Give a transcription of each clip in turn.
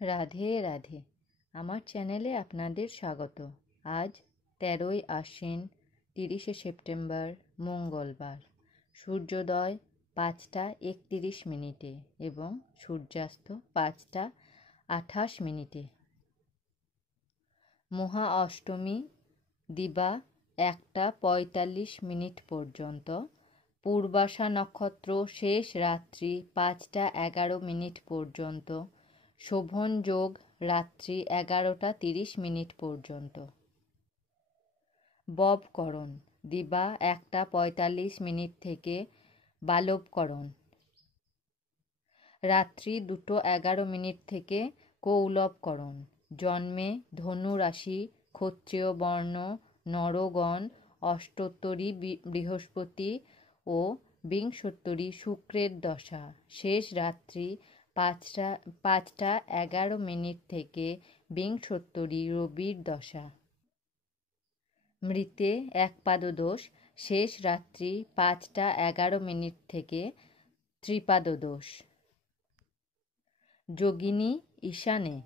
রাধে রাধে। আমার চ্যানেলে আপনাদের স্বাগত। আজ 13ই আশ্বিন 30শে সেপ্টেম্বর মঙ্গলবার। সূর্যোদয় 5টা 31 মিনিটে এবং সূর্যাস্ত 5টা 28 মিনিটে। মহা অষ্টমী দিবা 1টা 45 মিনিট পর্যন্ত। পূর্বাষা নক্ষত্র শেষ রাত্রি 5টা 11 মিনিট পর্যন্ত। শোভন যোগ রাত্রি 11টা 30 মিনিট পর্যন্ত। ববকরণ দিবা 1টা 45 মিনিট থেকে বালবকরণ রাত্রি 2টো 11 মিনিট থেকে কৌলবকরণ। জন্মে ধনু রাশি, ক্ষত্রিয় বর্ণ, নরগণ, অষ্টোত্তরী বৃহস্পতি ও বিংশোত্তরী শুক্রের দশা। শেষ রাত্রি 5টা 11 মিনিট থেকে বিংশোত্তরী রবির দশা। মৃতে একপাদদোষ। শেষ রাত্রি 5টা 11 মিনিট থেকে ত্রিপাদদোষ। যোগিনী ঈশানে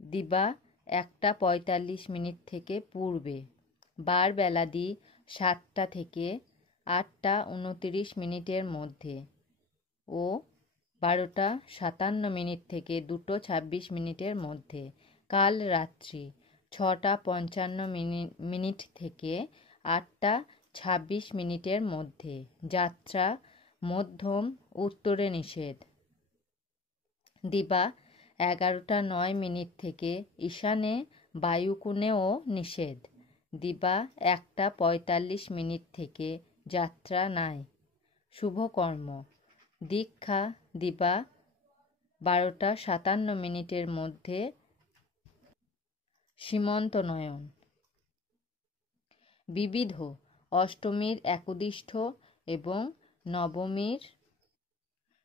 দিবা 1টা 45 মিনিট থেকে পূর্বে। বার বেলাদি 7টা থেকে 8টা 29 মিনিটের মধ্যে ও 12টা 57 মিনিট থেকে 2টো 26 মিনিটের মধ্যে। কাল রাত্রি 6টা 55 মিনিট থেকে 8টা 26 মিনিটের মধ্যে। যাত্রা মধ্যম উত্তরে নিষেধ। দিবা 11টা 9 মিনিট থেকে ঈশানে বায়ুকোণেও নিষেধ। দিবা 1টা 45 মিনিট থেকে যাত্রা নাই। শুভকর্ম দীক্ষা দিবা 12টা 57 মিনিটের মধ্যে সীমন্ত নয়ন। বিবিধ অষ্টমীর একদিষ্ঠ এবং নবমীর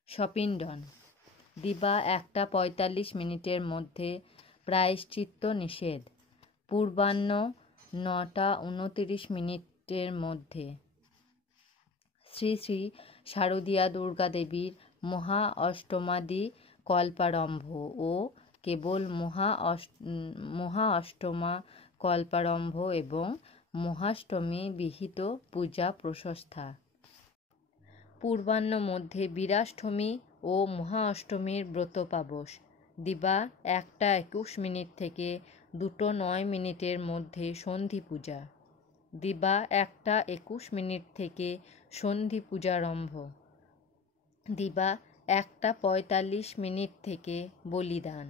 সপিণ্ডন। দিবা 1টা 45 মিনিটের মধ্যে প্রায়শ্চিত্ত নিষেধ। পূর্বাহ্ন 9টা 29 মিনিটের মধ্যে। শ্রী শ্রী শারদীয়া দুর্গা দেবীর মহা অষ্টমাদি কল্পারম্ভ ও কেবল মহা অষ্টমা কল্পারম্ভ এবং মহাষ্টমী বিহিত পূজা প্রশস্তা। পূর্বাহ্ন মধ্যে বীরাষ্টমী ও মহা অষ্টমীর ব্রতপাবস। দিবা 1টা 21 মিনিট থেকে 2টো 9 মিনিটের মধ্যে সন্ধি পূজা। দিবা 1টা 21 মিনিট থেকে সন্ধি পূজারম্ভ। দিবা 1টা 45 মিনিট থেকে বলিদান।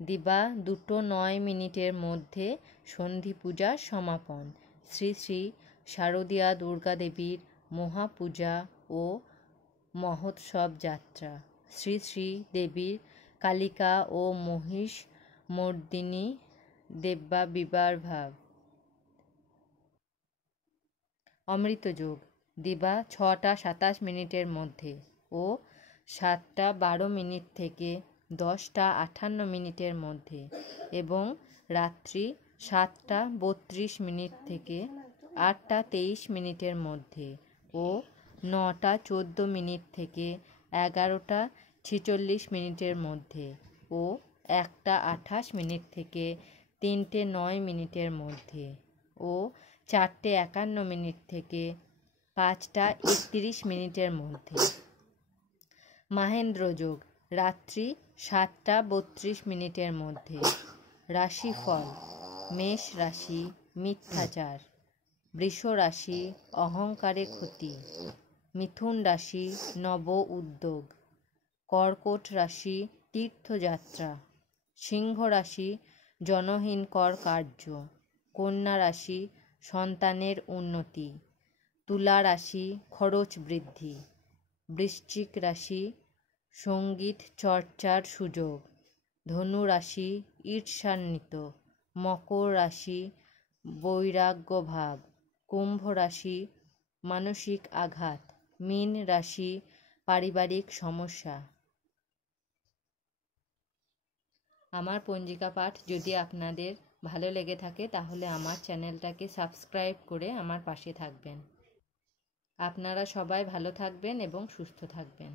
দিবা 2টো 9 মিনিটের মধ্যে সন্ধি পূজা সমাপন। শ্রী শ্রী শারদীয়া দুর্গা দেবীর মহাপূজা ও মহোৎসব যাত্রা। শ্রী শ্রী দেবীর কালিকা ও মহিষ মর্দিনী দেব্যাবির্ভাব। অমৃতযোগ দিবা 6টা 27 মিনিটের মধ্যে ও 7টা 12 মিনিট থেকে 10টা 58 মিনিটের মধ্যে এবং রাত্রি 7টা 32 মিনিট থেকে 8টা 23 মিনিটের মধ্যে ও 9টা 14 মিনিট থেকে 11টা 46 মিনিটের মধ্যে ও 1টা 28 মিনিট থেকে 3টে 9 মিনিটের মধ্যে ও 4টে 51 মিনিট থেকে 5টা 31 মিনিটের মধ্যে। মাহেন্দ্রযোগ রাত্রি 7টা 32 মিনিটের মধ্যে। রাশিফল মেষ রাশি মিথ্যাচার, বৃষ রাশি অহংকারে ক্ষতি, মিথুন রাশি নব উদ্যোগ, কর্কট রাশি তীর্থযাত্রা, সিংহ রাশি জনহিনকর কার্য, কন্যা রাশি সন্তানের উন্নতি, তুলা রাশি খরচ বৃদ্ধি, বৃশ্চিক রাশি সঙ্গীত চর্চার সুযোগ, ধনু রাশি ঈর্ষান্বিত, মকর রাশি বৈরাগ্যভাব, কুম্ভ রাশি মানসিক আঘাত, মীন রাশি পারিবারিক সমস্যা। আমার পঞ্জিকা পাঠ যদি আপনাদের ভালো লেগে থাকে তাহলে আমার চ্যানেলটাকে সাবস্ক্রাইব করে আমার পাশে থাকবেন। আপনারা সবাই ভালো থাকবেন এবং সুস্থ থাকবেন।